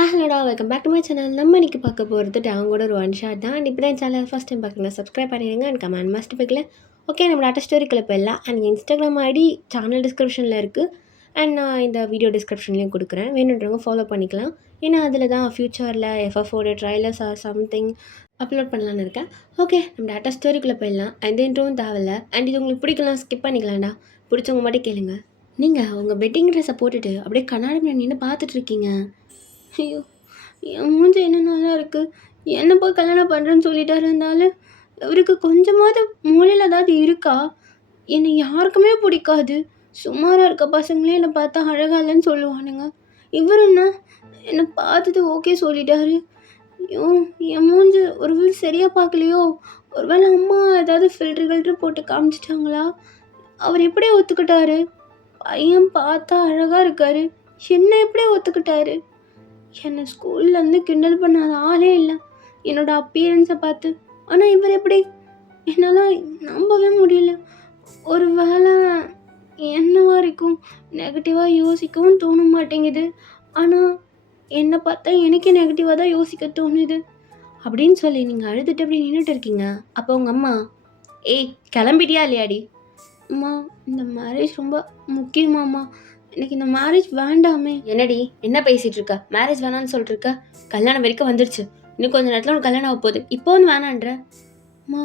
ஹலோடா welcome back to my channel. நம்ம இன்றைக்கி பார்க்க போகிறது அவங்களோட ஒரு ஒன் ஷாட் தான். அண்ட் இப்போ தான் சேனல் ஃபஸ்ட் டைம் பார்க்குறேன், சப்ஸ்கிரைப் பண்ணிடுங்க அண்ட் கமெண்ட் மஸ்ட் பிக்கில். ஓகே, நம்ம டாட்டா ஸ்டோரிக்குள்ள போயிடலாம். அண்ட் இன்ஸ்டாகிராம் ஐடி சேனல் டிஸ்கிரிப்ஷனில் இருக்குது. அண்ட் நான் இந்த வீடியோ டிஸ்கிரிப்ஷன்லேயும் கொடுக்குறேன், வேணுன்றவங்க ஃபாலோ பண்ணிக்கலாம். ஏன்னா அதில் தான் ஃப்யூச்சரில் எஃப்எஃபோட ட்ரைலர்ஸ் ஆர் சம்திங் அப்லோட் பண்ணலான்னு இருக்கேன். ஓகே, நம்ம டாட்டா ஸ்டோரிக்குள்ளே போயிடலாம். எந்த இன்ட்ரோவும் தேவையில்லை. அண்ட் இது உங்களுக்கு பிடிக்கலாம், ஸ்கிப் பண்ணிக்கலாம்டா. பிடிச்சவங்க மட்டும் கேளுங்க. நீங்கள் உங்கள் வெட்டிங் ட்ரெஸ்ஸை போட்டுட்டு அப்படியே கண்ணாடி நின்று பார்த்துட்ருக்கீங்க. ஐயோ, என் மூஞ்சி என்ன நல்லா இருக்குது, என்ன போய் கல்யாணம் பண்ணுறேன்னு சொல்லிட்டாரு. இருந்தாலும் இவருக்கு கொஞ்சமாவது மூலையில் ஏதாவது இருக்கா? என்னை யாருக்குமே பிடிக்காது. சுமாராக இருக்க பசங்களே என்னை பார்த்தா அழகா இல்லைன்னு சொல்லுவானுங்க. இவர் என்னை பார்த்துட்டு ஓகே சொல்லிட்டாரு. ஐயோ, என் மூஞ்சி ஒரு வேளை சரியாக பார்க்கலையோ? ஒரு வேளை அம்மா ஏதாவது ஃபில்ட்ரு போட்டு காமிச்சிட்டாங்களா? அவர் எப்படி ஒத்துக்கிட்டாரு? பையன் பார்த்தா அழகாக இருக்காரு, என்ன எப்படி ஒத்துக்கிட்டாரு? என்னை ஸ்கூல்லேருந்து கிண்டல் பண்ணாத ஆளே இல்லை என்னோடய அப்பியரன்ஸை பார்த்து. ஆனால் இவர் எப்படி? என்னால் நம்பவே முடியல. ஒரு வேளை என்னவா இருக்கும்? நெகட்டிவாக யோசிக்கவும் தோண மாட்டேங்குது. ஆனால் என்னை பார்த்தா எனக்கே நெகட்டிவாக தான் யோசிக்க தோணுது அப்படின்னு சொல்லி நீங்கள் அழுதுட்டு அப்படி நின்றுட்டு இருக்கீங்க. அப்போ உங்கள் அம்மா, ஏய் கிளம்பிட்டியா இல்லையாடி? அம்மா, இந்த மேரேஜ் ரொம்ப முக்கியமாம்மா, எனக்கு இந்த மேரேஜ் வேண்டாமே. என்னடி என்ன பேசிகிட்டு இருக்க? மேரேஜ் வேணான்னு சொல்லிட்டு இருக்க? கல்யாணம் வரைக்கும் வந்துருச்சு, இன்னும் கொஞ்சம் நேரத்தில் உனக்கு கல்யாணம் ஆக போகுது, இப்போ வந்து வேணான்ற? அம்மா,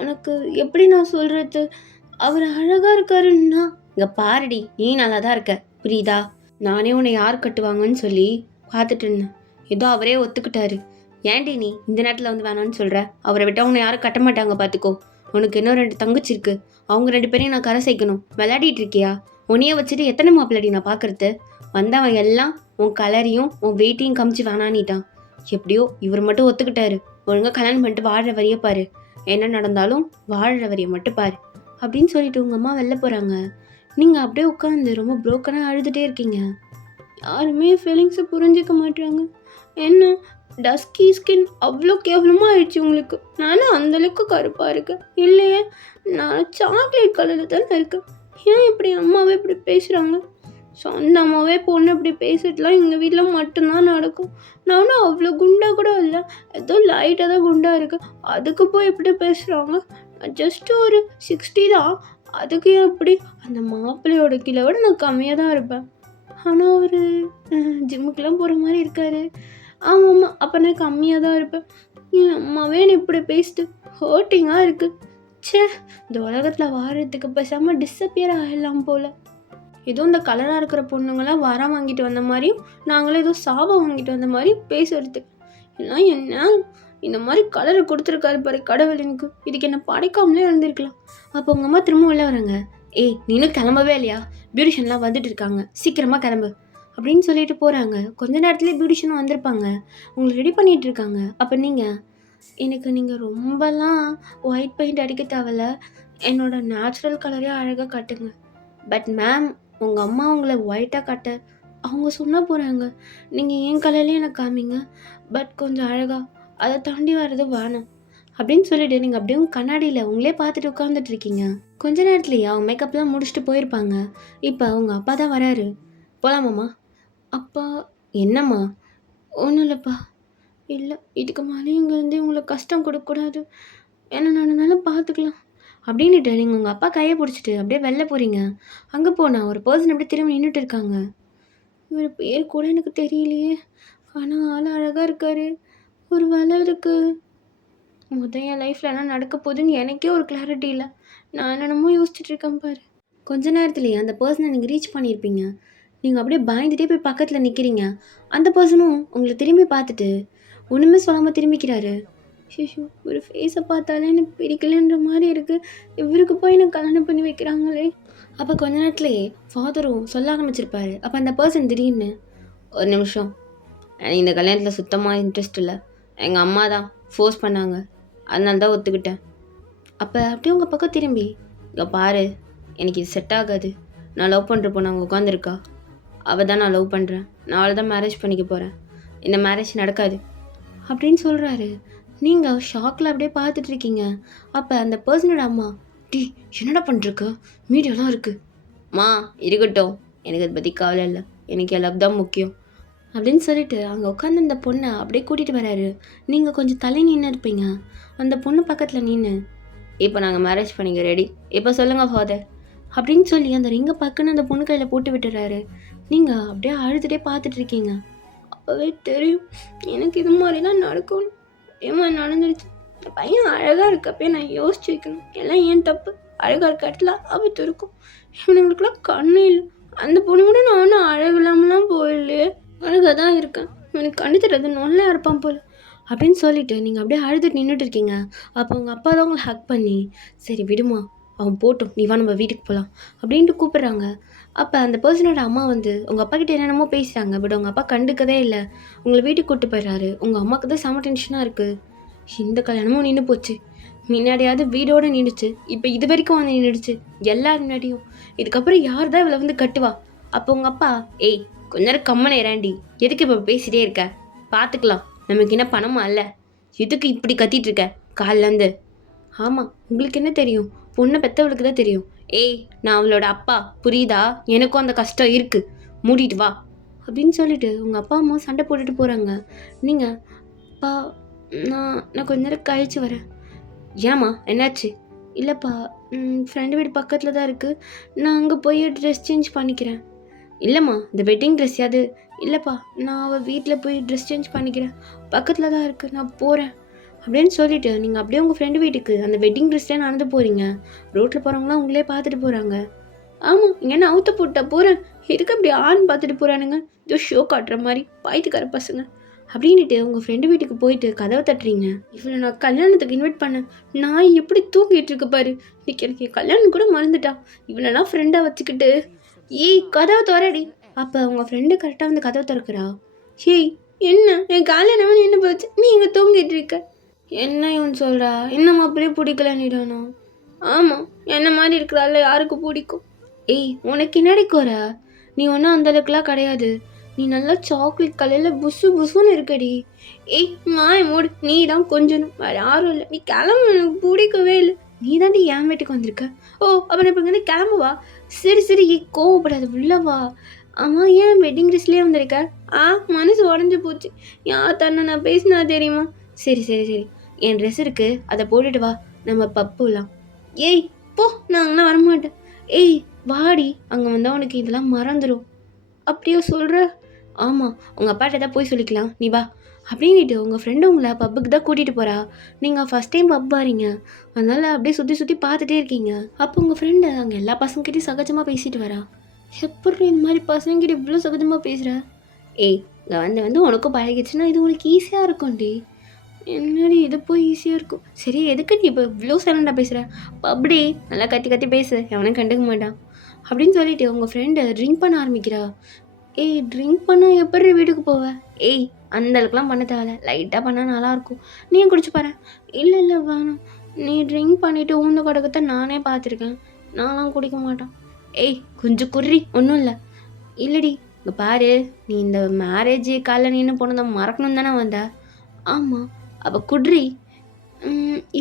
உனக்கு எப்படி நான் சொல்கிறது? அவர் அழகாக இருக்காருன்னா. இங்கே பாருடி, நீ நல்லா தான் இருக்க, புரியுதா? நானே உன்னை யார் கட்டுவாங்கன்னு சொல்லி பார்த்துட்டு இருந்தேன். ஏதோ அவரே ஒத்துக்கிட்டாரு. ஏன்டி நீ இந்த நேரத்தில் வந்து வேணான்னு சொல்கிற? அவரை விட்டால் உன்னை யாரும் கட்ட மாட்டாங்க, பார்த்துக்கோ. உனக்கு இன்னும் 2 தங்கச்சி இருக்கு, அவங்க 2 பேரையும் நான் கரை சேர்க்கணும். விளையாடிட்டு இருக்கியா? உன்னைய வச்சுட்டு எத்தனை மாப்பிள்ளடி நான் பார்க்குறது? வந்தவன் எல்லாம் உன் கலரையும் உன் வெயிட்டையும் காமிச்சு வேணான்னிட்டான். எப்படியோ இவர் மட்டும் ஒத்துக்கிட்டாரு. ஒழுங்காக கல்யாணம் பண்ணிட்டு வாழ்கிற வரைய பாரு, என்ன நடந்தாலும் வாழ்கிற வரைய மட்டும் பாரு அப்படின்னு சொல்லிட்டு உங்கள் அம்மா வெளில போகிறாங்க. நீங்கள் அப்படியே உட்காந்து ரொம்ப ப்ரோக்கனாக அழுதுகிட்டே இருக்கீங்க. யாருமே ஃபீலிங்ஸை புரிஞ்சிக்க மாட்டாங்க. என்ன டஸ்கி ஸ்கின் அவ்வளோ கேவலமாக ஆயிடுச்சு உங்களுக்கு? நானும் அந்தளவுக்கு கருப்பாக இருக்கேன் இல்லையே? நான் சாக்லேட் கலரில் தானே இருக்கேன். ஏன் இப்படி அம்மாவே இப்படி பேசுகிறாங்க? சொந்த அம்மாவே பொண்ணு இப்படி பேசிட்டுலாம் எங்கள் வீட்டில் மட்டும்தான் நடக்கும். நானும் அவ்வளோ குண்டாக கூட இல்லை, ஏதோ லைட்டாக தான் குண்டாக இருக்குது. அதுக்கு போய் எப்படி பேசுகிறாங்க? ஜஸ்ட்டு ஒரு 60 தான், அதுக்கு எப்படி? அந்த மாப்பிள்ளையோட கிலோ விட நான் கம்மியாக தான் இருப்பேன். ஆனால் அவர் ஜிம்முக்கெலாம் போகிற மாதிரி இருக்காரு. ஆமாம், அப்போ நான் கம்மியாக தான் இருப்பேன். என் அம்மாவே என்னை இப்படி பேசிட்டு ஹர்ட்டிங்காக இருக்குது. சே, இந்த உலகத்தில் வாரத்துக்கு பேசாமல் டிஸப்பியர் ஆகிடலாம் போல். ஏதோ இந்த கலராக இருக்கிற பொண்ணுங்களாம் வரம் வாங்கிட்டு வந்த மாதிரியும் நாங்களே ஏதோ சாபம் வாங்கிட்டு வந்த மாதிரியும் பேசுறது. எல்லாம் என்ன இந்த மாதிரி கலரை கொடுத்துருக்காரு பாரு கடவுள் எனக்கு, இதுக்கு என்ன படைக்காமலே இருந்திருக்கலாம். அப்போ உங்கள் அம்மா திரும்ப உள்ள வராங்க. ஏய், நீனும் கிளம்பவே இல்லையா? பியூட்டிஷன்லாம் வந்துட்டு இருக்காங்க, சீக்கிரமாக கிளம்பு அப்படின்னு சொல்லிட்டு போகிறாங்க. கொஞ்ச நேரத்துலேயே பியூட்டிஷனும் வந்திருப்பாங்க, உங்களை ரெடி பண்ணிகிட்டு இருக்காங்க. அப்போ எனக்கு நீங்கள் ரொம்பலாம் ஒயிட் பெயிண்ட் அடிக்க தேவையில்ல, என்னோட நேச்சுரல் கலரே அழகாக காட்டுங்க. பட் மேம், உங்கள் அம்மா உங்களை ஒயிட்டாக காட்ட அவங்க சொன்ன போகிறாங்க. நீங்கள் என் கலர்லேயே எனக்கு காமிங்க, பட் கொஞ்சம் அழகாக, அதை தாண்டி வர்றது வேணாம் அப்படின்னு சொல்லிட்டு நீங்கள் அப்படியே கண்ணாடியில் உங்களே பார்த்துட்டு உட்காந்துட்ருக்கீங்க. கொஞ்ச நேரத்துலையே அவங்க மேக்கப்லாம் முடிச்சுட்டு போயிருப்பாங்க. இப்போ அவங்க அப்பா தான் வராரு. போகலாமாம்மா? அப்பா, என்னம்மா? ஒன்றும் இல்லைப்பா. இல்லை, இதுக்கு மேலே இங்கேருந்து உங்களை கஷ்டம் கொடுக்கக்கூடாது, என்ன நடந்தாலும் பார்த்துக்கலாம் அப்படின்னுட்டு நீங்கள் உங்கள் அப்பா கையை பிடிச்சிட்டு அப்படியே வெளில போகிறீங்க. அங்கே போனால் ஒரு பர்சன் அப்படியே திரும்பி நின்றுட்டு இருக்காங்க. இவர் பேர் கூட எனக்கு தெரியலையே, ஆனால் ஆள் அழகாக இருக்கார். ஒரு வேலை இருக்குது. என் லைஃப்பில் என்ன நடக்க போகுதுன்னு எனக்கே ஒரு கிளாரிட்டி இல்லை. நான் என்னென்னமோ யோசிச்சுட்டு இருக்கேன் பாரு. கொஞ்ச நேரத்துலேயே அந்த பர்சனை நீங்கள் ரீச் பண்ணியிருப்பீங்க. நீங்கள் அப்படியே பயந்துகிட்டே போய் பக்கத்தில் நிற்கிறீங்க. அந்த பர்சனும் உங்களை திரும்பி பார்த்துட்டு ஒன்றுமே சொல்லாமல் திரும்பிக்கிறாரு. ஷிஷு, ஒரு ஃபேஸை பார்த்தாலே எனக்கு பிடிக்கலன்ற மாதிரி இருக்குது, இவருக்கு போய் எனக்கு கல்யாணம் பண்ணி வைக்கிறாங்களே. அப்போ கொஞ்ச நேரத்துலேயே ஃபாதரும் சொல்ல ஆரம்பிச்சிருப்பாரு. அப்போ அந்த பர்சன் திடீர்னு, ஒரு நிமிஷம், எனக்கு இந்த கல்யாணத்தில் சுத்தமாக இன்ட்ரெஸ்ட் இல்லை, எங்கள் அம்மா தான் ஃபோர்ஸ் பண்ணாங்க, அதனால தான் ஒத்துக்கிட்டேன். அப்போ அப்படியே உங்கள் பக்கம் திரும்பி, இங்கே பாரு, எனக்கு இது செட் ஆகாது, நான் லவ் பண்ணுற பொண்ணு அவங்க உட்காந்துருக்கா, அவள் தான் நான் லவ் பண்ணுறேன், நான் அவளை தான் மேரேஜ் பண்ணிக்க போகிறேன், இந்த மேரேஜ் நடக்காது அப்படின்னு சொல்கிறாரு. நீங்கள் ஷாக்கில் அப்படியே பார்த்துட்ருக்கீங்க. அப்போ அந்த பர்சனோட அம்மா, டி என்னடா பண்ணிருக்க, மீடியாலாம் இருக்குது. மா இருக்கட்டும், எனக்கு அதை பற்றி கவலை இல்லை, எனக்கு என் லவ் தான் முக்கியம். அப்படின்னு சொல்லிட்டு அங்கே உட்காந்து அந்த பொண்ணை அப்படியே கூட்டிகிட்டு வராரு. நீங்கள் கொஞ்சம் தள்ளி நின்று இருப்பீங்க. அந்த பொண்ணு பக்கத்தில் நின்று, இப்போ நாங்கள் மேரேஜ் பண்ணிக்க ரெடி, இப்போ சொல்லுங்கள் ஃபாதர் அப்படின்னு சொல்லி அந்த ரிங்கை பக்கன்னு அந்த பொண்ணு கையில் போட்டு விட்டுறாரு. நீங்கள் அப்படியே அழுதுகிட்டே பார்த்துட்டு இருக்கீங்க. அப்போவே தெரியும் எனக்கு இது மாதிரி தான் நடக்கும். ஏமா நடந்துருச்சு. என் பையன் அழகாக இருக்கப்பே நான் யோசிச்சு வைக்கணும். எல்லாம் ஏன் தப்பு? அழகாக இருக்காட்டலாம் ஆபத்து இருக்கும். இவனுங்களுக்குலாம் கண்ணு இல்லை. அந்த பொண்ணு கூட நான் ஒன்றும் அழகு இல்லாமலாம் போயிடலையே, அழகாக தான் இருக்கேன். எனக்கு கண்ணு தர்றது நல்லா இருப்பான் போல் அப்படின்னு சொல்லிட்டு நீங்கள் அப்படியே அழுதுட்டு நின்றுட்டு இருக்கீங்க. அப்போ உங்கள் அப்பா தான் உங்களை ஹக் பண்ணி, சரி விடுமா, அவன் போட்டும், நீ வா நம்ம வீட்டுக்கு போகலாம் அப்படின்ட்டு கூப்பிட்றாங்க. அப்போ அந்த பர்சனோட அம்மா வந்து உங்கள் அப்பா கிட்டே என்னென்னமோ பேசுகிறாங்க. பட் உங்கள் அப்பா கண்டுக்கவே இல்லை. உங்களை வீட்டுக்கு கூப்பிட்டு போயிடுறாரு. உங்கள் அம்மாவுக்கு தான் செம டென்ஷனாக இருக்குது. இந்த கல்யாணமும் நின்று போச்சு. முன்னாடியாவது வீடோடு நின்றுச்சு, இப்போ இது வரைக்கும் வந்து நின்றுடுச்சு எல்லார் முன்னாடியும். இதுக்கப்புறம் யார் தான் இவளை வந்து கட்டுவா? அப்போ உங்கள் அப்பா, ஏய் கொஞ்ச நேரம் கம்மனை இறாண்டி, எதுக்கு இப்போ பேசிகிட்டே இருக்க? பார்த்துக்கலாம், நமக்கு என்ன பணமா இல்லை, எதுக்கு இப்படி கத்திட்டு இருக்க காலிலேருந்து? ஆமாம், உங்களுக்கு என்ன தெரியும்? பொண்ணை பெற்றவளுக்கு தான் தெரியும். ஏய் நான் அவளோட அப்பா, புரியுதா? எனக்கும் அந்த கஷ்டம் இருக்குது, மூடிட்டு வா அப்படின்னு சொல்லிட்டு உங்கள் அப்பா அம்மா சண்டை போட்டுட்டு போகிறாங்க. நீங்கள், அப்பா நான் கொஞ்ச நேரம் கழிச்சு வரேன். ஏம்மா என்னாச்சு? இல்லைப்பா, ஃப்ரெண்டு வீடு பக்கத்தில் தான் இருக்குது, நான் அங்கே போய் ட்ரெஸ் சேஞ்ச் பண்ணிக்கிறேன். இல்லைம்மா இந்த வெட்டிங் ட்ரெஸ் யாது? இல்லைப்பா நான் அவள் வீட்டில் போய் ட்ரெஸ் சேஞ்ச் பண்ணிக்கிறேன், பக்கத்தில் தான் இருக்குது, நான் போகிறேன் அப்படின்னு சொல்லிவிட்டு நீங்கள் அப்படியே உங்கள் ஃப்ரெண்டு வீட்டுக்கு அந்த வெட்டிங் ட்ரெஸ்லேயே நடந்து போகிறீங்க. ரோட்டில் போகிறவங்களாம் உங்களே பார்த்துட்டு போகிறாங்க. ஆமாம், இங்கே என்ன அவுத்த போட்டா போகிறேன், எதுக்கு அப்படி ஆண் பார்த்துட்டு போகிறானுங்க, இதோ ஷோ காட்டுற மாதிரி பாய்த்துக்கார பசங்க அப்படின்ட்டு உங்கள் ஃப்ரெண்டு வீட்டுக்கு போயிட்டு கதவை தட்டுறீங்க. இவளை நான் கல்யாணத்துக்கு இன்வைட் பண்ணேன், நான் எப்படி தூங்கிட்டு இருக்கு பாரு, இன்னைக்கு எனக்கு என் கல்யாணம் கூட மறந்துட்டா, இவளெல்லாம் ஃப்ரெண்டாக வச்சுக்கிட்டு. ஏய் கதவை திறடி. அப்போ உங்கள் ஃப்ரெண்டு கரெக்டாக வந்து கதவை திறக்கிறா. ஏய் என்ன, என் கல்யாணம் என்ன போச்சு, நீ இங்கே தூங்கிட்டு இருக்க? என்ன இவன் சொல்கிறா? இன்னும் அப்படியே பிடிக்கலன்னிடானா? ஆமாம், என்ன மாதிரி இருக்கிறாள் யாருக்கு பிடிக்கும்? ஏய் உனக்கு என்னடி குற? நீ ஒன்றும் அந்தளவுக்குலாம் கிடையாது, நீ நல்லா சாக்லேட் கலரில் புசு புசுன்னு இருக்கடி. ஏய் மாய மூடு, நீ தான் கொஞ்சம், வேறு யாரும் இல்லை, நீ கிளம்பு, எனக்கு பிடிக்கவே இல்லை. நீ தாண்டி என் வீட்டுக்கு வந்திருக்க. ஓ அப்போ நான் இப்போ இங்கே கிளம்புவா? சரி சரி கோவப்படாது, உள்ளவா. ஆமாம், ஏன் வெட்டிங் ட்ரெஸ்லேயே வந்திருக்க? மனசு உடஞ்சி போச்சு, யார் தன்னை நான் பேசினா தெரியுமா? சரி சரி சரி, என் ட்ரெஸ் இருக்குது, அதை போட்டுட்டு வா, நம்ம பப்புலாம். ஏய் போ, நான் அங்கே வரமாட்டேன். ஏய் வாடி, அங்கே வந்தால் உனக்கு இதெல்லாம் மறந்துடும். அப்படியே சொல்கிற? ஆமாம், உங்கள் அப்பாட்ட தான் போய் சொல்லிக்கலாம், நீ வா அப்படின்ட்டு உங்கள் ஃப்ரெண்டு உங்களை பப்புக்கு தான் கூட்டிகிட்டு போகிறா. நீங்கள் ஃபஸ்ட் டைம் பப் வாரீங்க, அதனால் அப்படியே சுற்றி சுற்றி பார்த்துட்டே இருக்கீங்க. அப்போ உங்கள் ஃப்ரெண்டு அங்கே எல்லா பசங்கக்கிட்டையும் சகஜமாக பேசிட்டு வரா. எப்படி இந்த மாதிரி பசங்கக்கிட்ட இவ்வளோ சகஜமாக பேசுகிற? ஏய் இங்கே வந்து உனக்கும் பழகிடுச்சுன்னா இது உனக்கு ஈஸியாக இருக்கும்டி. என்னடி இது போய் ஈஸியாக இருக்கும்? சரி எதுக்கு நீ இப்போ இவ்வளோ சைலண்டாக பேசுகிற? அப்படி நல்லா கத்தி கத்தி பேசு, எவனும் கண்டுக்க மாட்டான் அப்படின்னு சொல்லிட்டு உங்கள் ஃப்ரெண்டு ட்ரிங்க் பண்ண ஆரம்பிக்கிறா. ஏய் ட்ரிங்க் பண்ண எப்படி வீட்டுக்கு போவ? ஏய் அந்தளவுக்குலாம் பண்ண தேவை, லைட்டாக பண்ணால் நல்லாயிருக்கும், நீயும் குடிச்சு பாரு. இல்லை இல்லை வேணாம், நீ ட்ரிங்க் பண்ணிவிட்டு ஊந்த கொடுக்கத்த நானே பார்த்துருக்கேன், நான்லாம் குடிக்க மாட்டேன். ஏய் கொஞ்சம் குறி, ஒன்றும் இல்லை. இல்லடி இங்கே பாரு, நீ இந்த மேரேஜ் காலைல நின்று போனதை மறக்கணும் தானே வந்த? ஆமாம், அப்போ குட்ரி.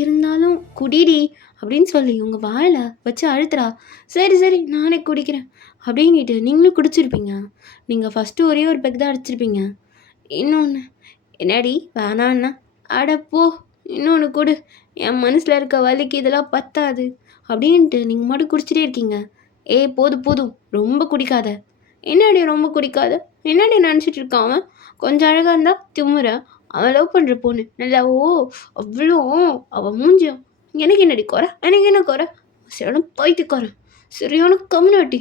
இருந்தாலும் குடிடி அப்படின்னு சொல்லி உங்கள் வாயில் வச்சு அழுத்துறா. சரி சரி நானே குடிக்கிறேன் அப்படின்ட்டு நீங்களும் குடிச்சிருப்பீங்க. நீங்கள் ஃபஸ்ட்டு ஒரே ஒரு பெக் தான் அடிச்சிருப்பீங்க. இன்னொன்று, என்னடி வேணான்னா? அடப்போ, இன்னொன்று கொடு, என் மனசில் இருக்க வலிக்கு இதெல்லாம் பத்தாது அப்படின்ட்டு நீங்கள் மட்டும் குடிச்சிட்டே இருக்கீங்க. ஏய் போதும் போதும், ரொம்ப குடிக்காத. என்னடி ரொம்ப குடிக்காத? என்னடி நினச்சிட்டு இருக்கான் அவன்? கொஞ்சம் அழகாக இருந்தால் திமுற, அவன் லவ் பண்ணுற பொண்ணு நல்லா, ஓ அவ்வளோ அவன் மூஞ்சியும். எனக்கு என்னடி குறை? எனக்கு என்ன குறை? சரியான போய்த்துக்குறேன், சரியான கம்யூனிட்டி,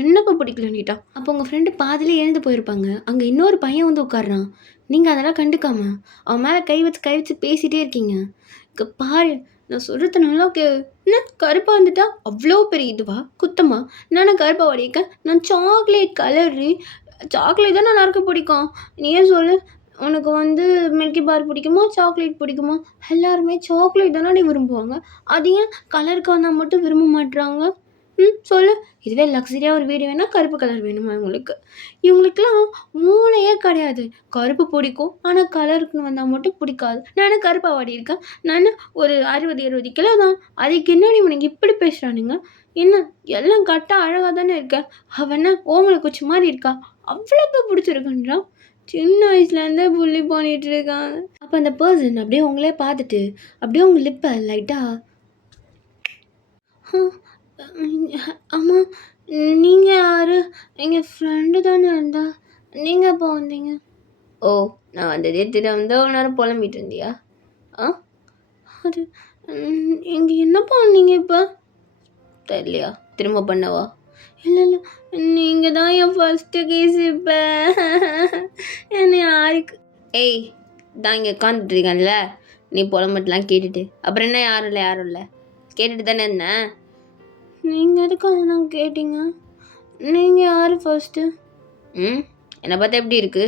என்னப்பா பிடிக்கலன்னிட்டான். அப்போ உங்கள் ஃப்ரெண்டு பாதிலே எழுந்து போயிருப்பாங்க. அங்கே இன்னொரு பையன் வந்து உட்காடுறான். நீங்கள் அதெல்லாம் கண்டுக்காம அவன் மேலே கை வச்சு பேசிகிட்டே இருக்கீங்க. இங்கே பாரு, நான் சொல்கிறது நல்லா என்ன கருப்பாக வந்துட்டா அவ்வளோ பெரிய இதுவா குத்தமா? நான் கருப்பாக வடிக்கேன், நான் சாக்லேட் கலரு, சாக்லேட் தான் எல்லாருக்கும் பிடிக்கும். நீ ஏன் சொல்லு, உனக்கு வந்து மில்கி பார் பிடிக்குமா சாக்லேட் பிடிக்குமா? எல்லாருமே சாக்லேட் தானே விரும்புவாங்க, அது ஏன் கலருக்கு வந்தால் மட்டும் விரும்ப மாட்டுறாங்க? சொல்லு. இதுவே லக்ஸரியாக ஒரு வீடு வேணால் கருப்பு கலர் வேணுமா இவங்களுக்கு? இவங்களுக்குலாம் மூளையே கிடையாது. கருப்பு பிடிக்கும், ஆனால் கலருக்குன்னு வந்தால் மட்டும் பிடிக்காது. நான் கருப்பாக வாடி இருக்கேன், நான் ஒரு 60-70 கிலோ தான், அதுக்கு என்னடி உனக்கு இப்படி பேசுகிறானுங்க? என்ன எல்லாம் கரெக்டாக அழகாக தானே இருக்கேன், அவன் ஓமலை குச்சி மாதிரி இருக்கா, அவ்வளோப்பா பிடிச்சிருக்குன்றான். சின்ன வயசுலேருந்தே புள்ளி பண்ணிட்டு இருக்கான். அப்போ அந்த பர்சன் அப்படியே உங்களே பார்த்துட்டு அப்படியே உங்கள் லிப்பை லைட்டாக, அம்மா நீங்கள் யார்? எங்கள் ஃப்ரெண்டு தானே இருந்தா, நீங்கள் எப்போ வந்தீங்க? ஓ நான் வந்ததே தெரியாம தான் நேரம் புலம்பிட்டு இருந்தியா? ஆ அது இங்கே என்ன பண்ணீங்க இப்போ? தெரியலையா? திரும்ப பண்ணவா? இல்லை இல்லை, நீங்கள் தான் என் ஃபஸ்ட்டு கேஸ் இப்போ. என்னை யாருக்கு? ஏய் தான் இங்கே உட்காந்துட்டு இருக்கேன்ல, நீ புலம்பட்டுலாம் கேட்டுட்டு அப்புறம் என்ன? யாரும் இல்லை யாரும் இல்லை கேட்டுட்டு தானே இருந்தேன். நீங்கள் எதுக்கு அதெல்லாம் கேட்டீங்க? நீங்கள் யார் ஃபஸ்ட்டு? என்னை பார்த்தா எப்படி இருக்கு?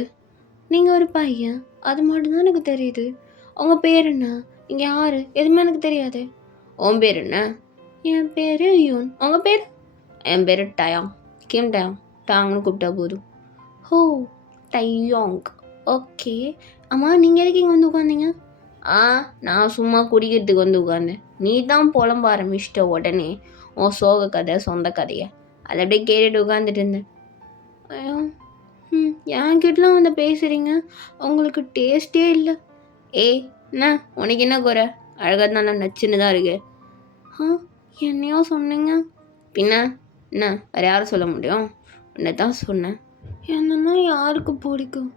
நீங்கள் ஒரு பையன், அது மட்டும்தான் எனக்கு தெரியுது. உங்கள் பேர் என்ன? நீங்கள் யார்? எதுவுமே எனக்கு தெரியாது. உன் பேர் என்ன? என் பேர் யூன். உங்கள் பேர்? என் பேர் டயாங். கேம் டயாங், டாங்னு கூப்பிட்டா போதும். ஓ டையாங், ஓகே. அம்மா நீங்கள் எதுக்கு இங்கே வந்து உட்காந்தீங்க? நான் சும்மா குடிக்கிறதுக்கு வந்து உட்காந்தேன். நீ தான் புலம்ப ஆரம்பிச்சிட்ட உடனே உன் சோக கதை சொந்த கதையை அதை அப்படியே கேட்டுட்டு உட்காந்துட்டு இருந்தேன். ஐயோ, என்கிட்டலாம் வந்து பேசுகிறீங்க, உங்களுக்கு டேஸ்ட்டே இல்லை. ஏய் என்ன உனக்கு என்ன குறை? அழகாக தான் நான் நச்சுன்னு தான் இருக்கு. என்னையோ சொன்னீங்க. பின்ன என்ன வேறு யாரும் சொல்ல முடியும்? உன்னை தான் சொன்னேன். என்னன்னா யாருக்கு பிடிக்கும்?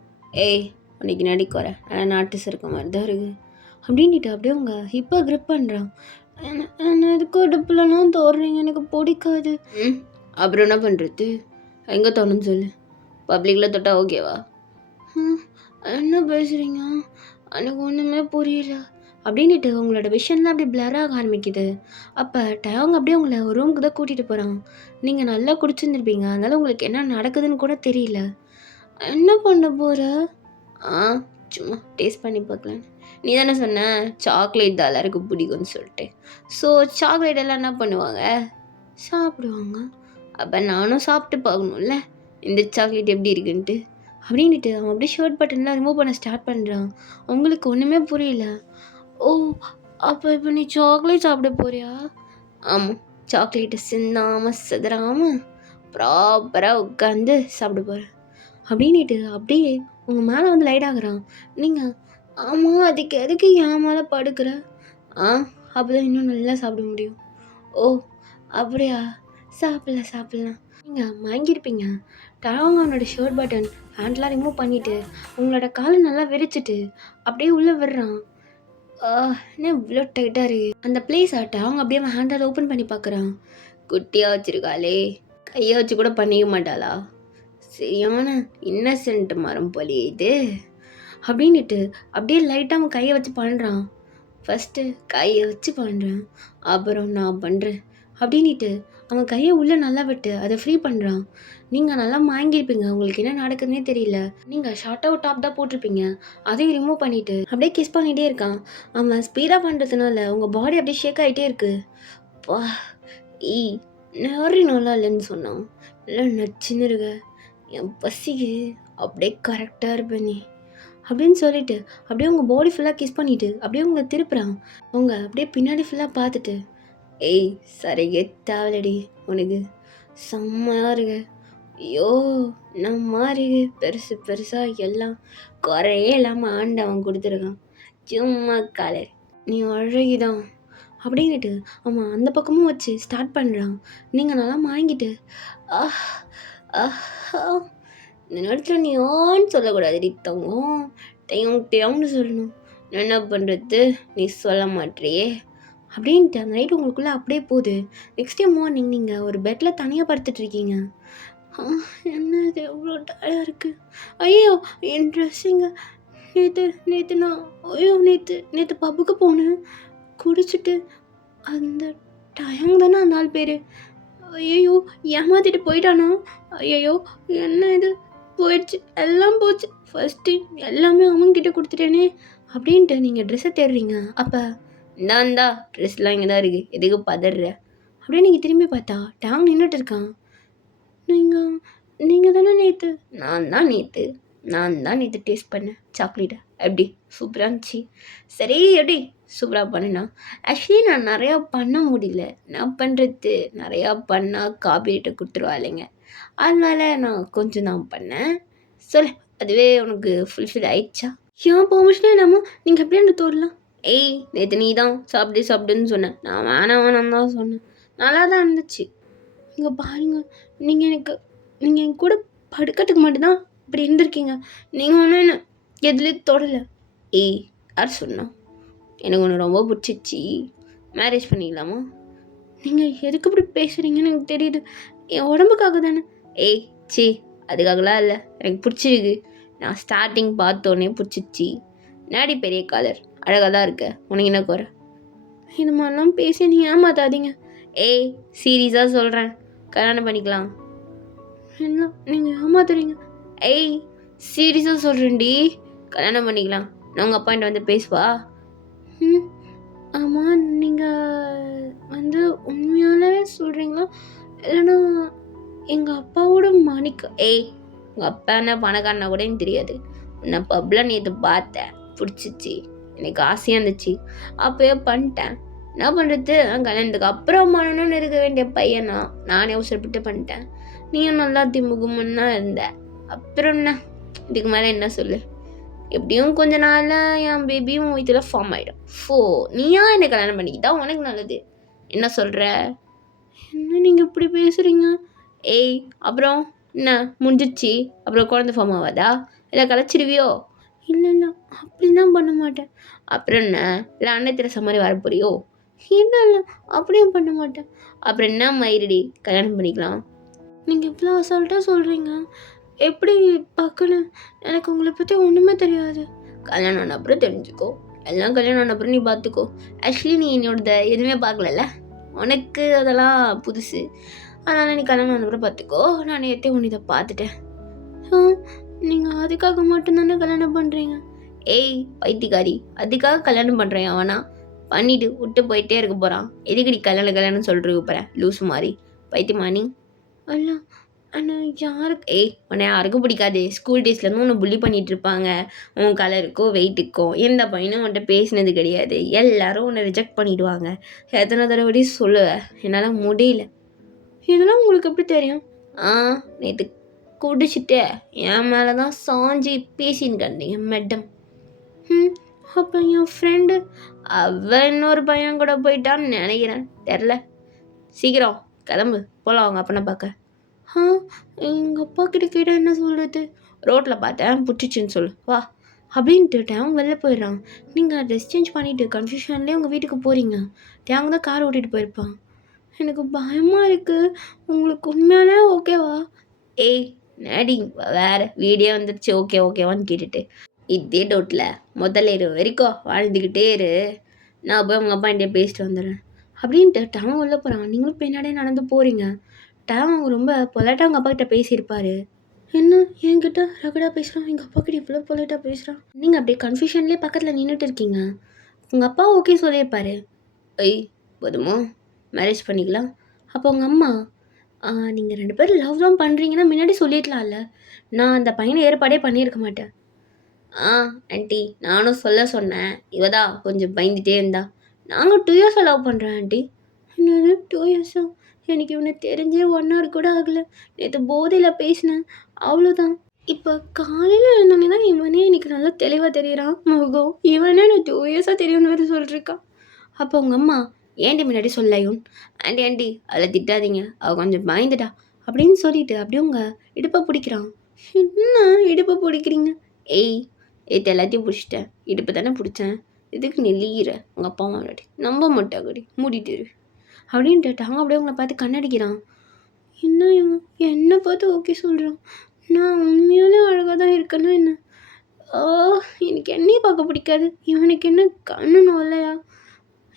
ஏய் உனக்கு நடி குறை, ஆனால் நாட்டு இருக்க மாதிரி தான் இருக்கு அப்படின்ட்டு அப்படியே உங்க ஹிப்பை க்ரிப் பண்ணுறான். என்ன எதுக்கு இடுப்புலலாம் தோறுறீங்க, எனக்கு பிடிக்காது. அப்புறம் என்ன பண்ணுறது? எங்கே தோணுன்னு சொல்லு. பப்ளிக்கில் தொட்டா ஓகேவா? என்ன பேசுகிறீங்க? எனக்கு ஒன்றுமே புரியல. அப்படின்ட்டு உங்களோட விஷன்லாம் அப்படியே பிளராக ஆரம்பிக்குது. அப்போ டயாங் அப்படியே உங்களை ஒரு ரூமுக்கு தான் கூட்டிகிட்டு போகிறான். நீங்கள் நல்லா குடிச்சிருந்துருப்பீங்க, அதனால உங்களுக்கு என்ன நடக்குதுன்னு கூட தெரியல. என்ன பண்ண போகிற? சும்மா டேஸ்ட் பண்ணி பார்க்கலாம். நீ தானே சொன்ன சாக்லேட் தான் எல்லாருக்கும் பிடிக்கும்னு சொல்லிட்டு. ஸோ சாக்லேட் எல்லாம் என்ன பண்ணுவாங்க? சாப்பிடுவாங்க. அப்போ நானும் சாப்பிட்டு பார்க்கணும்ல இந்த சாக்லேட் எப்படி இருக்குன்ட்டு. அப்படின்ட்டு அவன் அப்படியே ஷர்ட் பட்டன்லாம் ரிமூவ் பண்ண ஸ்டார்ட் பண்ணுறான். உங்களுக்கு ஒன்றுமே புரியல. ஓ அப்போ இப்போ நீ சாக்லேட் சாப்பிட போறியா? ஆமாம், சாக்லேட்டை சிந்தாமல் சிதறாமல் ப்ராப்பராக உட்காந்து சாப்பிட போகிறேன். அப்படின்ட்டு அப்படியே உங்கள் மேலே வந்து லைட் ஆகுறான். நீங்கள் ஆமாம், அதுக்கு எதுக்கு என் மேலே படுக்கிற? அப்போ தான் இன்னும் நல்லா சாப்பிட முடியும். ஓ அப்படியா? சாப்பிட்லாம். நீங்கள் மயங்கியிருப்பீங்க. டயாங் அவனோட ஷர்ட் பட்டன் ஹேண்ட்லாம் ரிமூவ் பண்ணிவிட்டு உங்களோட காலை நல்லா விரிச்சிட்டு அப்படியே உள்ளே விடுறான். என்ன இவ்வளோ டைட்டாக இருக்கு அந்த பிளேஸை? டயாங் அப்படியே அவன் ஹேண்டால் ஓப்பன் பண்ணி பார்க்குறான். குட்டியாக வச்சுருக்காளே, கையை வச்சு கூட பண்ணிக்க மாட்டாளா? சரியான இன்னசென்ட் மரம் போலியே இது. அப்படின்ட்டு அப்படியே லைட்டாக அவன் கையை வச்சு பண்ணுறான். ஃபஸ்ட்டு கையை வச்சு பண்ணுறான், அப்புறம் நான் பண்ணுறேன் அப்படின்ட்டு அவன் கையை உள்ளே நல்லா விட்டு அதை ஃப்ரீ பண்ணுறான். நீங்கள் நல்லா வாங்கியிருப்பீங்க, உங்களுக்கு என்ன நடக்குதுன்னே தெரியல. நீங்கள் ஷார்ட் அவுட் டாப் தான் போட்டிருப்பீங்க, அதையும் ரிமூவ் பண்ணிவிட்டு அப்படியே கிஸ் பண்ணிகிட்டே இருக்கான். அவன் ஸ்பீடாக பண்ணுறதுனால உங்கள் பாடி அப்படியே ஷேக் ஆகிட்டே இருக்கு. பா நிறைய நல்லா இல்லைன்னு சொன்னான். இல்லை நச்சுன்னு இருக்க, என் பசிக்கு அப்படியே கரெக்டாக இருப்பேன் நீ அப்படின்னு சொல்லிட்டு அப்படியே உங்கள் பாடி ஃபுல்லாக கிஸ் பண்ணிவிட்டு அப்படியே உங்களை திருப்புறான். அவங்க அப்படியே பின்னாடி ஃபுல்லாக பார்த்துட்டு, ஏய் சரிகே தேவலடி உனக்கு செம்மையாக இருக்கு. ஐயோ நம்ம இருக்கு, பெருசு பெருசாக எல்லாம் குறையே இல்லாமல் ஆண்டவன் கொடுத்துருக்கான். சும்மா காலர் நீ அழகிதான் அப்படின்ட்டு அவன் அந்த பக்கமும் வச்சு ஸ்டார்ட் பண்ணுறான். நீங்கள் நல்லா வாங்கிட்டு இந்த நேரத்தில் நீ ஆன்னு சொல்லக்கூடாது, தங்கம் டயம்னு சொல்லணும். என்ன பண்ணுறது, நீ சொல்ல மாட்டியே அப்படின்ட்டு அந்த நைட்டு உங்களுக்குள்ளே அப்படியே போகுது. நெக்ஸ்ட் டே மார்னிங் நீங்கள் ஒரு பெட்டில் தனியாக படுத்துட்ருக்கீங்க. என்ன இது எவ்வளோ டயர்டாக இருக்குது? ஐயோ என் ட்ரெஸ்ஸிங்க. நேற்று நான் நேற்று பப்புக்கு போனேன், குடிச்சிட்டு. அந்த டயாங் தானே அந்த ஆள் பேர். ஐயோ ஏமாத்திட்டு போயிட்டானா? ஐயோ என்ன இது, போயிடுச்சு, எல்லாம் போச்சு. ஃபஸ்ட்டு எல்லாமே அவன்கிட்ட கொடுத்துட்டேனே அப்படின்ட்டு நீங்கள் ட்ரெஸ்ஸை தேடுறீங்க. அப்போ இந்தாந்தா ட்ரெஸ்லாம் இங்கே தான் இருக்குது, எதுக்கு பதற அப்படியே நீங்கள் திரும்பி பார்த்தா டயாங் நின்றுட்டு இருக்கான். நீங்கள் தானே நேற்று? நான் தான் நேற்று டேஸ்ட் பண்ணேன் சாக்லேட்டை. எப்படி சூப்பராக இருந்துச்சு? சரி எப்படி சூப்பராக பண்ணுனா? ஆக்சுவலி நான் நிறையா பண்ண முடியல, நான் பண்ணுறது நிறையா பண்ணால் காப்பிரைட்டை கொடுத்துருவா இல்லைங்க, அதனால நான் கொஞ்சம் தான் பண்ணேன். சொல்ல அதுவே உனக்கு ஃபுல்ஃபில் ஆயிடுச்சா? ஏன் பெர்மிஷனே இல்லாமல் நீங்கள் எப்படியே அந்த தோடலாம்? ஏய் நேற்று நீ தான் சாப்பிடுன்னு சொன்னேன். நான் வேணாம் தான் சொன்னேன். நல்லா தான் இருந்துச்சு. இங்கே பாருங்க, நீங்கள் என் கூட படுக்கிறதுக்கு மட்டும்தான் இப்படி இருந்திருக்கீங்க. நீங்கள் ஒன்றும் என்ன எதுலேயும் தொடலை. ஏய் யார் சொன்னா? எனக்கு ஒன்று ரொம்ப பிடிச்சிச்சு. மேரேஜ் பண்ணிக்கலாமா? நீங்கள் எதுக்கு இப்படி பேசுகிறீங்கன்னு எனக்கு தெரியுது. என் உடம்புக்காக தானே. ஏய் சே, அதுக்காகலாம் இல்லை, எனக்கு பிடிச்சிருக்கு. நான் ஸ்டார்டிங் பார்த்தோன்னே பிடிச்சிச்சு. நாடி பெரிய காலர், அழகாக தான் இருக்க, உனக்கு என்ன குறை? இது மாதிரிலாம் பேசி நீ ஏமாத்தாதீங்க. ஏய் சீரியஸாக சொல்கிறேன், கல்யாணம் பண்ணிக்கலாம். என்ன நீங்கள் ஏமாத்துறீங்க? ஏய் சீரியஸாக சொல்கிறேன்டி, கல்யாணம் பண்ணிக்கலாம். நான் உங்கள் அப்பாண்ட வந்து பேசுவா? ஆமாம், நீங்கள் வந்து உண்மையாலே சொல்கிறீங்களா இல்லைன்னா எங்கள் அப்பாவோட மாணிக்க? ஏய் உங்கள் அப்பா என்ன பணக்காரனா கூட எனக்கு தெரியாது. உன்னை பப்பில் நேற்று பார்த்தேன், பிடிச்சிச்சு, எனக்கு ஆசையாக இருந்துச்சு, அப்போயே பண்ணிட்டேன். என்ன பண்ணுறது, கல்யாணத்துக்கு அப்புறம் பண்ணணும்னு இருக்க வேண்டிய பையனா நானே அவசரப்பட்டு பண்ணிட்டேன். நீயும் நல்லா திமுகமுன்னா இருந்த, அப்புறம் என்ன, இதுக்கு மேலே என்ன சொல்லு? எப்படியும் கொஞ்ச நாளில் என் பேபியும் இதில் ஃபார்ம் ஆகிடும். நீயா என்னை கல்யாணம் பண்ணிக்கிட்டா உனக்கு நல்லது. என்ன சொல்கிற? என்ன நீங்கள் இப்படி பேசுகிறீங்க? ஏய் அப்புறம் என்ன முடிஞ்சிச்சு, அப்புறம் குழந்தை ஃபார்ம் ஆகாதா? இல்லை கலைச்சிடுவியோ? இல்லை அப்படிலாம் பண்ண மாட்டேன். அப்புறம் என்ன, இல்லை அன்னத்திர சமாரி வர போறியோ? இல்லை அப்படியும் பண்ண மாட்டேன். அப்புறம் என்ன மயிருடி, கல்யாணம் பண்ணிக்கலாம். நீங்கள் இவ்வளோ அசால்ட்டாக சொல்கிறீங்க, எப்படி பார்க்கணும்? எனக்கு உங்களை பற்றி ஒன்றுமே தெரியாது. கல்யாணம் ஆன அப்புறம் தெரிஞ்சுக்கோ, எல்லாம் கல்யாணம் ஆன அப்புறம் நீ பார்த்துக்கோ. ஆக்சுவலி நீ என்னோட எதுவுமே பார்க்கலல்ல, உனக்கு அதெல்லாம் புதுசு. அதனால் நீ கல்யாணம் ஆன அப்புறம் பார்த்துக்கோ. நான் நேற்றே உன்னை இதை பார்த்துட்டேன். நீங்கள் அதுக்காக மட்டும்தானே கல்யாணம் பண்ணுறீங்க? ஏய் பைத்தியக்காரி, அதுக்காக கல்யாணம் பண்ணுறேன் அவனா? பண்ணிட்டு விட்டு போயிட்டே இருக்க போகிறான். எதுக்கு நீ கல்யாணம் சொல்லிட்டு போகிறேன் லூஸ் மாதிரி? பைத்தியமா நீ? அல்ல ஆனால் யாருக்கு? ஏய் உன்னை யாருக்கும் பிடிக்காது. ஸ்கூல் டேஸ்லேருந்து உன்னை புள்ளி பண்ணிகிட்டு இருப்பாங்க. உன் கலருக்கோ வெயிட்டுக்கோ எந்த பையனும் உன்கிட்ட பேசினது கிடையாது. எல்லாரும் உன்னை ரிஜெக்ட் பண்ணிவிடுவாங்க. எத்தனை தடவை சொல்லுவேன், என்னால் முடியல. இதெல்லாம் உங்களுக்கு எப்படி தெரியும்? நேற்று குடிச்சிட்டு என் மேலே தான் சாஞ்சி பேசின்னு கண்டீங்க மேடம். அப்போ என் ஃப்ரெண்டு அவன் இன்னொரு பையன் கூட போயிட்டான்னு நினைக்கிறேன், தெரில. சீக்கிரம் கிளம்பு போகலாம் அவங்க அப்பனை பார்க்க. எங்கள் அப்பா கிட்ட கேட்டால் என்ன சொல்கிறது? ரோட்டில் பார்த்தேன், பிடிச்சிச்சின்னு சொல்லு வா அப்படின்ட்டு டேங் வெளில போயிடுறான். நீங்கள் ட்ரெஸ் சேஞ்ச் பண்ணிவிட்டு கன்ஃபியூஷன்லேயே உங்கள் வீட்டுக்கு போகிறீங்க. டேங் தான் கார் ஓட்டிகிட்டு போயிருப்பான். எனக்கு பயமாக இருக்குது. உங்களுக்கு உண்மையாலே ஓகேவா? ஏய் நடிங் வேறு வீடியோ வந்துடுச்சு, ஓகேவான்னு கேட்டுட்டு இதே டவுட்டில் முதல்ல வரைக்கும் வாழ்ந்துக்கிட்டே இரு. நான் போய் உங்கள் அப்பா என்கிட்ட பேசிட்டு வந்துடுறேன் அப்படின்ட்டு டேங் உள்ளே போகிறான். நீங்களும் பின்னாடியே நடந்து போகிறீங்க. டேங் ரொம்ப பொலைட்டாக உங்கள் அப்பா கிட்ட பேசியிருப்பார். என்ன என்கிட்ட ரகடாக பேசுகிறான், எங்கள் அப்பா கிட்ட இவ்வளோ பொலைட்டாக பேசுகிறான். நீங்கள் அப்படியே கன்ஃபியூஷன்லேயே பக்கத்தில் நின்றுட்டு இருக்கீங்க. உங்கள் அப்பா ஓகே சொல்லியிருப்பாரு. ஐய் போதுமோ, மேரேஜ் பண்ணிக்கலாம். அப்போ உங்கள் அம்மா நீங்கள் 2 பேரும் லவ் தான் பண்ணுறீங்கன்னா முன்னாடி சொல்லிடலாம்ல. நான் அந்த பையனை ஏற்பாடே பண்ணியிருக்க மாட்டேன். ஆண்டி நானும் சொன்னேன். இவதான் கொஞ்சம் பயந்துகிட்டே இருந்தா. நாங்கள் 2 இயர்ஸாக லவ் பண்ணுறேன் ஆண்டி. என்னது 2 இயர்ஸா? எனக்கு இவனை தெரிஞ்சே 1 hour கூட ஆகலை. நேற்று போதையில் பேசினேன், அவ்வளோதான். இப்போ காலையில் இருந்தோன்னே தான் இவனே எனக்கு நல்லா தெளிவாக தெரியுறான் முகம். இவனே எனக்கு 2 இயர்ஸாக தெரியும்னு வேறு சொல்லிருக்கான். அப்போ உங்கள் அம்மா ஏன்டி முன்னாடி சொல்லையும்? ஆண்டி அதில் திட்டாதீங்க, அவள் கொஞ்சம் பயந்துட்டா அப்படின்னு சொல்லிட்டு அப்படியே உங்கள் இடுப்பை பிடிக்கிறான். என்ன இடுப்பை பிடிக்கிறீங்க? ஏய் எல்லாத்தையும் பிடிச்சிட்டேன், இடுப்பு தானே பிடிச்சேன், இதுக்கு நெல்லிகிற உங்கள் அப்பா அம்மா முன்னாடி நம்ப மாட்டாங்கடி, மூடிட்டு அப்படின்ட்டு டாங்க அப்படியே உங்களை பார்த்து கண்ணடிக்கிறான். என்ன இவன் என்னை பார்த்து ஓகே சொல்கிறான்? நான் உண்மையாலே அழகாக தான் இருக்கேன்னா என்ன? எனக்கு என்னையும் பார்க்க பிடிக்காது. இவனுக்கு என்ன கண்ணணும் இல்லையா?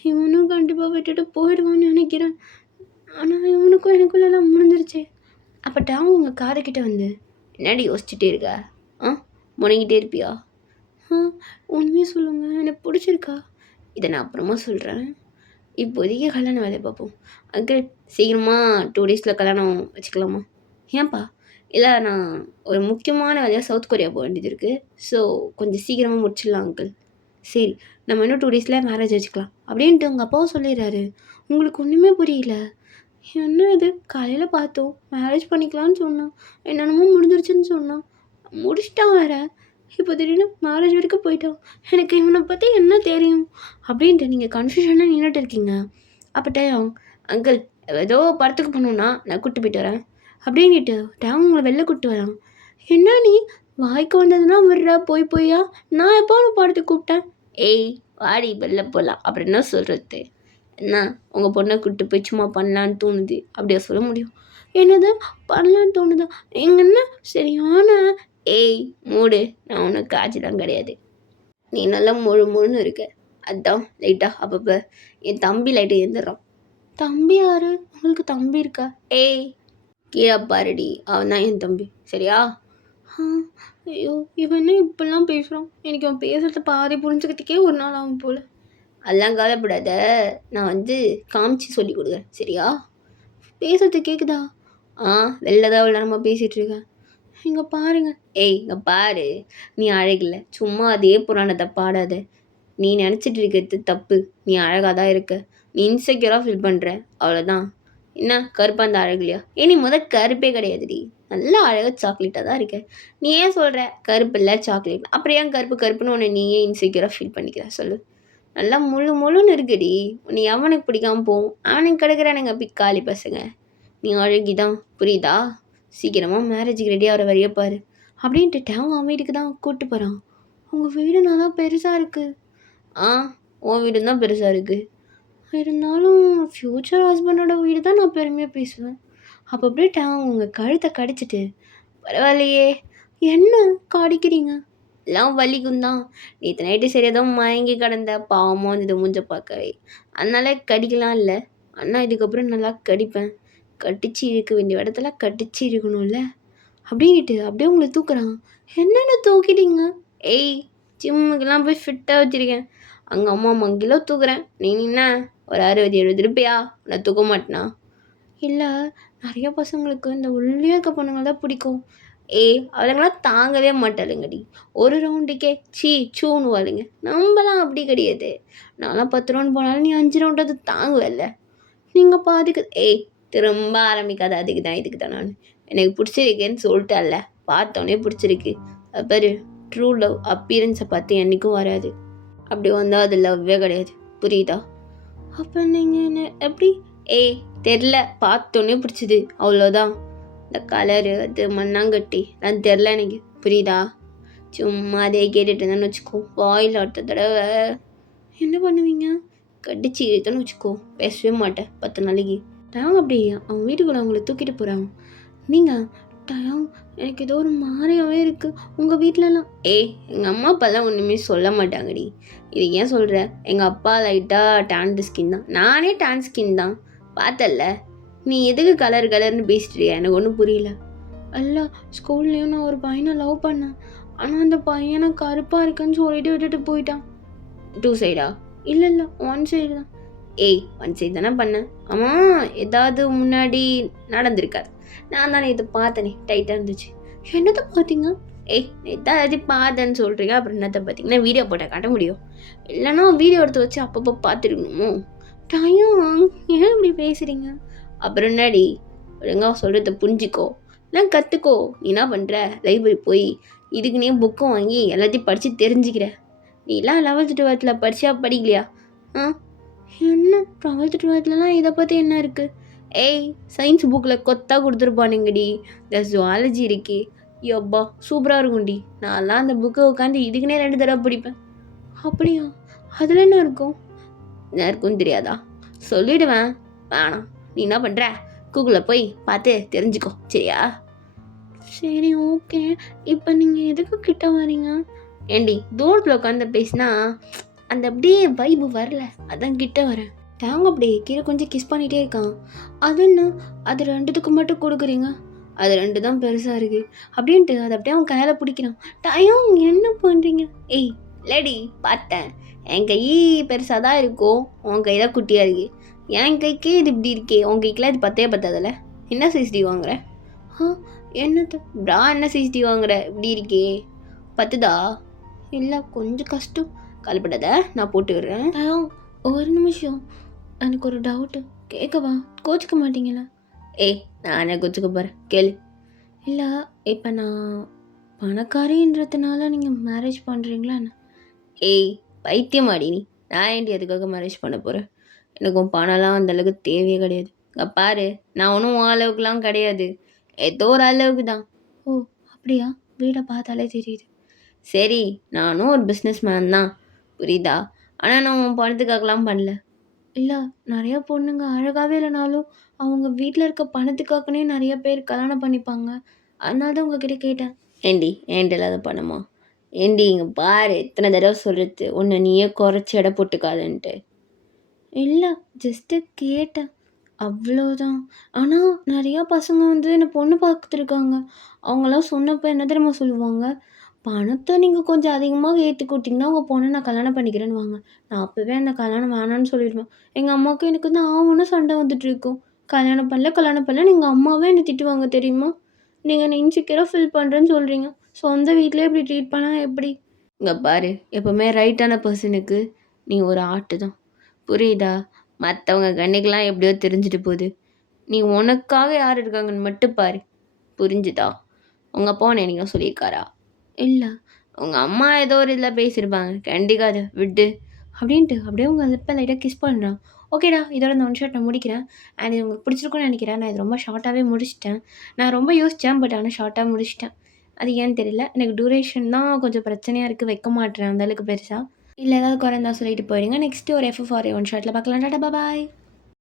இவனும் கண்டிப்பாக விட்டுட்டு போயிடுவான்னு நினைக்கிறேன். ஆனால் இவனுக்கும் எனக்குள்ளெல்லாம் முடிஞ்சிருச்சே. அப்போ டாங்க உங்கள் காதுகிட்ட வந்து என்னடி யோசிச்சுட்டே இருக்க? முனைகிட்டே இருப்பியா? உண்மையை சொல்லுங்கள், எனக்கு பிடிச்சிருக்கா? இதை நான் அப்புறமா சொல்கிறேன். இப்போதைக்கு கல்யாணம் வேலையை பார்ப்போம். அங்கிள் சீக்கிரமாக 2 daysல கல்யாணம் வச்சுக்கலாமா? ஏன்ப்பா? இல்லை நான் ஒரு முக்கியமான வேலையாக சவுத் கொரியா போக வேண்டியது இருக்குது. ஸோ கொஞ்சம் சீக்கிரமாக முடிச்சிடலாம் அங்கிள். சரி நம்ம இன்னும் 2 daysல மேரேஜ் வச்சுக்கலாம் அப்படின்ட்டு உங்கள் அப்பாவும் சொல்லிடுறாரு. உங்களுக்கு ஒன்றுமே புரியல. என்ன இது, காலையில் பார்த்தோம் மேரேஜ் பண்ணிக்கலான்னு சொன்னான், என்னென்னமோ முடிஞ்சிருச்சுன்னு சொன்னான். முடிச்சிட்டான் வேற. இப்போ திடீர்னு மேரேஜ் வரைக்கும் போயிட்டான். எனக்கு இவனை பற்றி என்ன தெரியும் அப்படின்ட்டு நீங்கள் கன்ஃபியூஷனாக நின்றுட்டு இருக்கீங்க. அப்போ அங்கிள் ஏதோ படத்துக்கு போகணுன்னா நான் கூப்பிட்டு போயிட்டு வரேன் அப்படின்ட்டு டேம் உங்களை வெளில கூப்பிட்டு வரான். என்ன நீ வாய்க்கு வந்ததுன்னா விடுற போய்யா? நான் எப்போ உன்னை படத்துக்கு கூப்பிட்டேன்? ஏய் வாடி வெளில போகலாம் அப்படின்னு என்ன சொல்கிறது? என்ன உங்கள் பொண்ணை கூப்பிட்டு போய் சும்மா பண்ணலான்னு தோணுது அப்படியா சொல்ல முடியும்? என்னது பண்ணலான்னு தோணுதா? எங்கள் என்ன சரியான ஏய் மூடு, நான் உனக்கு காய்ச்சலாம் கிடையாது. நீ நல்லா முழுன்னு இருக்க, அதான் லைட்டாக அப்பப்போ என் தம்பி லைட்டாக எழுந்துடுறான். தம்பி யாரு? உங்களுக்கு தம்பி இருக்கா? ஏய் கீழே பாருடி, அவன் தான் என் தம்பி சரியா? ஐயோ இவன் என்ன இப்படிலாம் பேசுகிறான்? எனக்கு அவன் பேசுகிறத பாதி புரிஞ்சுக்கிறதுக்கே ஒரு நாள் ஆகும் போல். அதெல்லாம் கவலைப்படாத, நான் காமிச்சு சொல்லி கொடுக்குறேன் சரியா? பேசுறது கேட்குதா? வெளில தான் அவ்வளோ நேரமாக பேசிகிட்டு இருக்கேன். இங்கே பாருங்க. ஏய் இங்கே பாரு, நீ அழகில்ல, சும்மா அதே புராணத்தை பாடாத. நீ நினச்சிட்டு இருக்கிறது தப்பு. நீ அழகாக தான் இருக்க, நீ இன்செக்யூராக ஃபீல் பண்ணுற, அவ்வளோதான். என்ன கருப்பாக இருந்தால் அழகுலையா? நீ கருப்பே கிடையாதுடி, நல்லா அழகாக சாக்லேட்டாக தான் இருக்க. நீ ஏன் சொல்கிற கருப்பு இல்லை சாக்லேட்? அப்புறம் ஏன் கருப்புன்னு உன்னை நீயே இன்செக்யூராக ஃபீல் பண்ணிக்கிற சொல்லு? நல்லா முழுன்னு இருக்குடி. உன்னை எவனுக்கு பிடிக்காம போகும்? அவனுக்கு கிடக்குறானுங்க பிக்காளி பசங்க. நீ அழகிதான், புரியுதா? சீக்கிரமாக மேரேஜுக்கு ரெடி ஆகிற வரைய பாரு அப்படின்ட்டு அவங்க அவன் வீட்டுக்கு தான் கூப்பிட்டு போகிறான். உங்கள் வீடு நல்லா பெருசாக இருக்குது. உன் வீடு தான் பெருசாக இருக்குது, இருந்தாலும் ஃப்யூச்சர் ஹஸ்பண்டோட வீடு தான் நான் பெருமையாக பேசுவேன். அப்போ அப்படியே உங்கள் கழுத்தை கடிச்சிட்டு, பரவாயில்லையே என்ன காடிக்கிறீங்க, எல்லாம் வலிக்கும் தான். நேற்று நைட்டு சரியாதான் மயங்கி கிடந்த, பாவமாக இருந்தது மூஞ்ச பார்க்கவே, அதனால கடிக்கலாம் இல்லை. அண்ணா இதுக்கப்புறம் நல்லா கடிப்பேன். கட்டிச்சு இழுக்க வேண்டிய இடத்துல கட்டிச்சு இழுக்கணும்ல அப்படின்ட்டு அப்படியே உங்களை தூக்குறான். என்னென்ன தூக்கிட்டீங்க? ஏய் ஜிம்முக்கெல்லாம் போய் ஃபிட்டாக வச்சுருக்கேன், அங்கே அம்மா கிலோ தூக்குறேன். நீ என்ன ஒரு 60-70 இருப்பியா? நான் தூக்க மாட்டேனா? இல்லை, நிறைய பசங்களுக்கு இந்த ஒல்லியாக இருக்க பொண்ணுங்க தான் பிடிக்கும். அவளுங்களாம் தாங்கவே மாட்டாளுங்கடி, ஒரு ரவுண்டுக்கே சூன்னு வாளுங்க. நம்மலாம் அப்படி கிடையாது, நான்லாம் 10 ரவுண்ட் போனாலும் நீ 5 ரவுண்டாவது தாங்குவல்ல. நீங்கள் பாதிக்கு திரும்ப ஆரம்பிக்காத, இதுக்கு தான் நான் எனக்கு பிடிச்சிருக்கேன்னு சொல்லிட்டேன்ல, பார்த்தோன்னே பிடிச்சிருக்கு. பாரு, ட்ரூ லவ் அப்பியரன்ஸை பார்த்து என்றைக்கும் வராது. அப்படி வந்தால் அது லவ்வே கிடையாது, புரியுதா? அப்போ நீங்கள் என்ன எப்படி? தெரில, பார்த்தோன்னே பிடிச்சிது அவ்வளோதான். இந்த கலரு அது மண்ணாங்கட்டி நான் தெரில எனக்கு, புரியுதா? சும்மா அதே கேட்டுட்டு இருந்தேன்னு வச்சுக்கோ, வாயில் அடுத்த தடவை என்ன பண்ணுவீங்க? கடிச்சு இழுத்தோன்னு வச்சுக்கோ, பேசவே மாட்டேன் 10 நாளைக்கு. அப்படி அவன் வீட்டுக்குள்ளே அவங்கள தூக்கிட்டு போகிறாங்க. நீங்கள் எனக்கு ஏதோ ஒரு மாதிரியாகவே இருக்குது. உங்கள் வீட்டிலலாம் எங்கள் அம்மா அப்பாலாம் ஒன்றுமே சொல்ல மாட்டாங்கடி. இது ஏன் சொல்கிற? எங்கள் அப்பா லைட்டாக டேன் ஸ்கின் தான், நானே டேன் ஸ்கின் தான், பார்த்தல. நீ எதுக்கு கலர்னு பேசிட்டு? எனக்கு ஒன்றும் புரியல. அல்ல, ஸ்கூல்லேயும் நான் ஒரு பையனை லவ் பண்ணேன், ஆனால் அந்த பையனை கருப்பாக இருக்குன்னு சொல்லிட்டு விட்டுட்டு போயிட்டான். 2 சைடா? இல்லை 1 சைடு தான். 1 சைடு தானே பண்ணேன். ஆமாம், ஏதாவது முன்னாடி நடந்திருக்காது. நான் தானே இதை பார்த்தேனே, டைட்டாக இருந்துச்சு. என்னத்தை பார்த்தீங்க? எதாவது பார்த்தேன்னு சொல்கிறீங்க, அப்புறம் என்னத்தை பார்த்தீங்கன்னா வீடியோ போட்ட காட்ட முடியும், இல்லைன்னா வீடியோ எடுத்து வச்சு அப்பப்போ பார்த்துருக்கணுமோ? ஏன் இப்படி பேசுகிறீங்க? அப்புறம் என்னடி, ஒழுங்காக சொல்கிறத புரிஞ்சிக்கோ, இல்லை கற்றுக்கோ. நீ என்ன பண்ணுற? லைப்ரரி போய் இதுக்குன்னே புக்கும் வாங்கி எல்லாத்தையும் படித்து தெரிஞ்சுக்கிற. நீலாம் 11th 12th படிச்சா படிக்கலையா? என்ன 12th 12thலாம் இதை பற்றி என்ன இருக்குது? சயின்ஸ் புக்கில் கொத்தா கொடுத்துருப்பானுங்கடி, இந்த ஜுவாலஜி இருக்கே, யப்பா சூப்பராக இருக்கும்டி. நான்லாம் அந்த புக்கை உட்காந்து இதுக்குன்னே 2 தடவை படிப்பேன். அப்படியா? அதில் என்ன இருக்கும்? என்ன இருக்குன்னு தெரியாதா? சொல்லிடுவேன், வேணாம். நீ என்ன பண்ணுற? கூகுளில் போய் பார்த்து தெரிஞ்சுக்கோ சரியா? சரி ஓகே. இப்போ நீங்கள் எதுக்கு கிட்ட வரீங்க? ஏண்டி தூரத்தில் உட்காந்து பேசினா அந்த அப்படியே வைப்பு வரல, அதான் கிட்ட வரேன். அப்படியே கீழே கொஞ்சம் கிஸ் பண்ணிகிட்டே இருக்கான். அது என்ன, அது 2த்துக்கு மட்டும் கொடுக்குறீங்க? அது 2 தான் பெருசாக இருக்குது அப்படின்ட்டு அதை அப்படியே அவன் கையில் பிடிக்கிறான். என்ன பண்ணுறீங்க? லேடி பார்த்தேன், என் கை பெருசாக தான் இருக்கும், உன் கை தான் குட்டியாக இருக்கு. என் கைக்கே இது இப்படி இருக்கே, உன் கைக்கெலாம் இது பத்ததில்ல. என்ன சிசிடிவி வாங்குற? என்னது ப்ரா, என்ன சிசிடிவி வாங்குற? இப்படி இருக்கே, பத்துதா? இல்லை கொஞ்சம் கஷ்டம், கலப்படாத, நான் போட்டு விடுறேன். ஒரு நிமிஷம், எனக்கு ஒரு டவுட்டு கேட்கவா? கோச்சிக்க மாட்டீங்களா? நானே கோச்சிக்க போகிறேன், கேளு. இல்லை இப்போ நான் பணக்காரின்றதுனால நீங்கள் மேரேஜ் பண்ணுறீங்களா என்ன? ஏய் பைத்தியமாடி நீ! நான் ஏன்டி அதுக்காக மேரேஜ் பண்ண போகிறேன்? எனக்கு உன் பணம்லாம் அந்த அளவுக்கு தேவையே கிடையாது. இங்க பாரு, நான் ஒன்றும் உன் அளவுக்குலாம் கிடையாது. ஏதோ ஒரு அளவுக்கு தான். ஓ அப்படியா? வீடை பார்த்தாலே தெரியுது. சரி, நானும் ஒரு பிஸ்னஸ் மேன் தான். புரியுதா? ஆனால் நான் உன் பணத்துக்காகலாம் பண்ணல. இல்லை, நிறைய பொண்ணுங்க அழகாகவே இல்லைனாலும் அவங்க வீட்டில் இருக்க பணத்துக்காகனே நிறைய பேர் கல்யாணம் பண்ணிப்பாங்க. அதனால தான் உங்ககிட்ட கேட்டேன். ஏண்டி என்கிட்ட இல்லாத பணமா? ஏண்டி இங்கே பாரு, எத்தனை தடவை சொல்கிறது உன்னை நீயே குறைச்சி எடை போட்டுக்காதன்ட்டு. இல்லை, ஜஸ்ட்டு கேட்டேன், அவ்வளோதான். ஆனால் நிறையா பசங்க வந்து என்னை பொண்ணு பார்த்துருக்காங்க. அவங்களாம் சொன்னப்போ என்ன தெரியுமா சொல்லுவாங்க, பணத்தை நீங்கள் கொஞ்சம் அதிகமாக ஏற்றி கொடுத்தீங்கன்னா உங்கள் பொண்ணை நான் கல்யாணம் பண்ணிக்கிறேன்னுவாங்க. நான் அப்போவே அந்த கல்யாணம் வேணான்னு சொல்லிடுவேன். எங்கள் அம்மாவுக்கும் எனக்கு வந்து ஆவுன்னு சண்டை வந்துட்டு இருக்கும். கல்யாணம் பண்ணல கல்யாணம் பண்ணல, எங்கள் அம்மாவே என்னை திட்டுவாங்க தெரியுமா? நீங்கள் என்னை இன்செக்யூராக ஃபீல் பண்ணுறேன்னு சொல்கிறீங்க. சொந்த வீட்டிலே இப்படி ட்ரீட் பண்ணால் எப்படி? இங்கே பாரு, எப்போவுமே ரைட்டான பர்சனுக்கு நீ ஒரு ஆட்டு தான். புரியுதா? மற்றவங்க கண்ணுக்கெல்லாம் எப்படியோ தெரிஞ்சுட்டு போகுது. நீ உனக்காக யார் இருக்காங்கன்னு மட்டும் பாரு. புரிஞ்சுதா? உங்கள் அப்பா உன்னை என்னைக்கும் சொல்லியிருக்காரா? இல்லை. உங்கள் அம்மா ஏதோ ஒரு இதில் பேசியிருப்பாங்க. கண்டிக்காத விட்டு அப்படின்ட்டு அப்படியே உங்கள் லிப்பை லைட்டாக கிஸ் பண்ணுறான். ஓகேடா, இதோட இந்த ஒன் ஷாட் நான் முடிக்கிறேன். அண்ட் இது உங்களுக்கு பிடிச்சிருக்கும்னு நினைக்கிறேன். நான் இது ரொம்ப ஷார்ட்டாகவே முடிச்சிட்டேன். நான் ரொம்ப யோசித்தேன், பட் ஆனால் ஷார்ட்டாக முடிச்சிட்டேன். அது ஏன்னு தெரியல. எனக்கு டூரேஷன் தான் கொஞ்சம் பிரச்சனையாக இருக்குது, வைக்க மாட்டேறேன் அந்தளவுக்கு பெருசாக. இல்லை ஏதாவது குறைந்தா சொல்லிட்டு போயிடுங்க. நெக்ஸ்ட்டு ஒரு எஃப்எஃப்ஆர்ஏ ஒன் ஷாட்டில் பார்க்கலாம். டாடா பாய்.